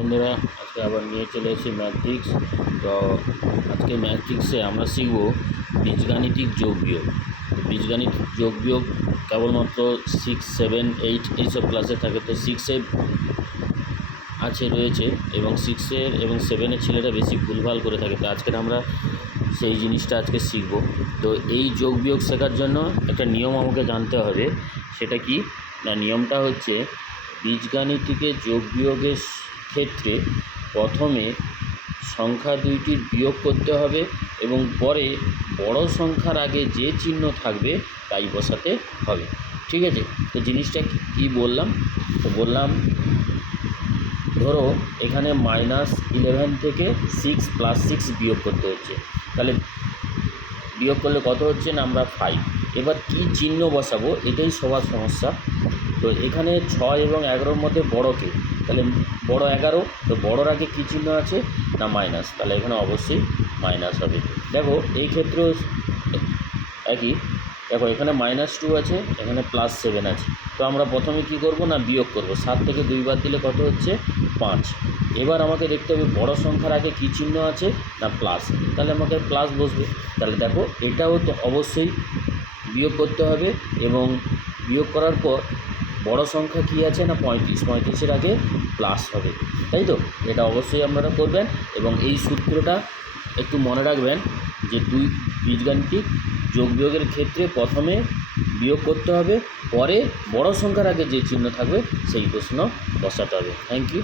বন্ধুরা, আজকে আবার নিয়ে চলে এসেছি ম্যাট্রিক্স। তো আজকে ম্যাট্রিক্সে আমরা শিখব বীজগাণিতিক যোগ বিয়োগ। বীজগাণিতিক যোগ বিয়োগ কেবলমাত্র 6, 7, 8 এইসব ক্লাসে থাকে। তো 6-এ রয়েছে এবং 6-এর এবং 7-এর ছেলেরা বেশি ভুলভাল করে থাকে। তো আজকে আমরা সেই জিনিসটা আজকে শিখব। তো এই যোগ বিয়োগ শেখার জন্য একটা নিয়ম আমাকে জানতে হবে। সেটা কি না, নিয়মটা হচ্ছে বীজগাণিতিকে যোগ বিয়োগের ক্ষেত্রে প্রথমে সংখ্যা দুইটির বিয়োগ করতে হবে এবং পরে বড় সংখ্যার আগে যে চিহ্ন থাকবে তাই বসাতে হবে। ঠিক আছে? তো জিনিসটা কি বললাম? তো বললাম, ধরো এখানে -11 থেকে 6 + 6 বিয়োগ করতে হচ্ছে। তাহলে বিয়োগ করলে কত হচ্ছে না, আমরা 5। এবার কি চিহ্ন বসাবো এটাই সবার সমস্যা। তো এখানে 6 এবং 11-র মধ্যে বড় কে? তাহলে বড় 11। তো বড়র আগে কী চিহ্ন আছে না, মাইনাস। তাহলে এখানে অবশ্যই মাইনাস হবে। দেখো এই ক্ষেত্রেও একই। দেখো এখানে -2 আছে, এখানে +7 আছে। তো আমরা প্রথমে কি করব না, বিয়োগ করব। 7 থেকে 2 বাদ দিলে কত হচ্ছে? 5। এবার আমাকে দেখতে হবে বড় সংখ্যার আগে কী চিহ্ন আছে না, প্লাস। তাহলে আমাকে প্লাস বসবে। তাহলে দেখো এটাও তো অবশ্যই বিয়োগ করতে হবে এবং বিয়োগ করার পর বড় সংখ্যা কী আছে না, 35। 35-এর আগে প্লাস হবে, তাই তো? এটা অবশ্যই আপনারা করবেন এবং এই সূত্রটা একটু মনে রাখবেন যে বীজগাণিতিক যোগ বিয়োগের ক্ষেত্রে প্রথমে বিয়োগ করতে হবে, পরে বড় সংখ্যার আগে যে চিহ্ন থাকবে সেই প্রশ্ন বসাতে হবে। Thank you.